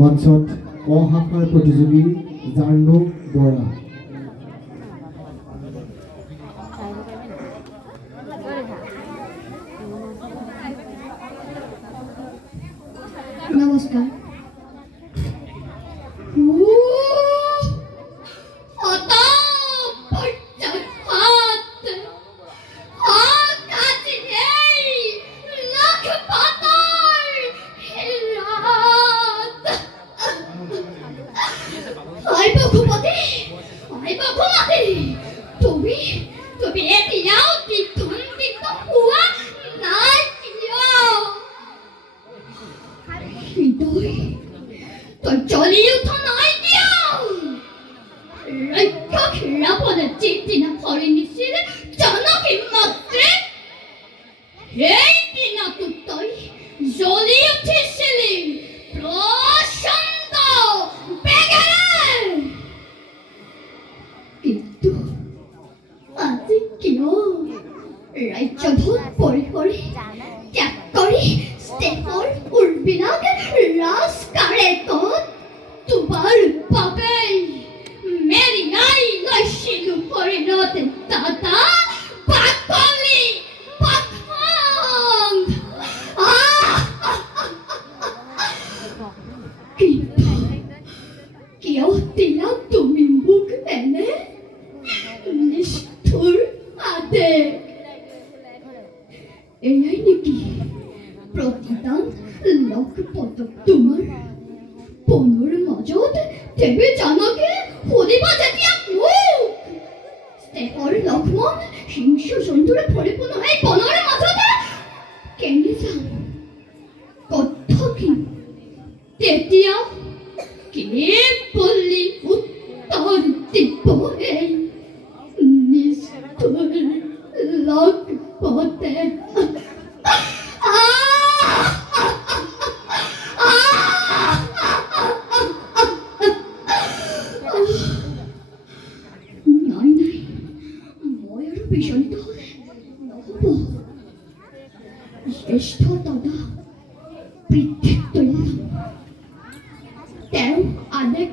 মঞ্চত অহাষাৰ প্ৰতিযোগী জাৰ্ণু বৰা। নমস্কাৰ। তুমি এতিয়াও তীৰ্থ হোৱা নাই কিয়? তই জ্বলি উঠা নাই কিয়? ৰাক্ষস ৰাৱণে যিদিনা হৰি নিছিলে জানকী মাতৃক, সেই দিনাটো তই জ্বলি উঠিছিলি প্ৰচণ্ড বেগেৰে। কিন্তু আজি কিয় ৰাজ্যধন পৰিহৰি ত্যাগ কৰি দেশৰ উৰ্বিলাক ৰাজকাৰেকত তোমাৰ বাবেই মেৰিয়াই লৈছিলো পৰিণতে দাদা বাকলি পাখং। কিন্তু কিয় দিলা তুমি মোক এনে নিষ্ঠুৰ আদেশ? এয়াই নেকি প্ৰতিদান লক্ষপদক তোমাৰ? বনৰ মাজত দেৱী জানকী সুধিব যেতিয়া মোক, দেশৰ লক্ষ্মণ হিংস্ৰ জন্তুৰে পৰিপূৰ্ণ এই বনৰ মাজতে কেনে যাম, ক'ত থাকিম? তেতিয়া কি বুলি উত্তৰ দিব এই নিষ্ঠুৰ লক্ষপদে? নাই নাই, মই আৰু বিচলিত হ'লে নহ'ব। জ্যেষ্ঠ দাদা পিতৃতুল্য, তেওঁ আদেশ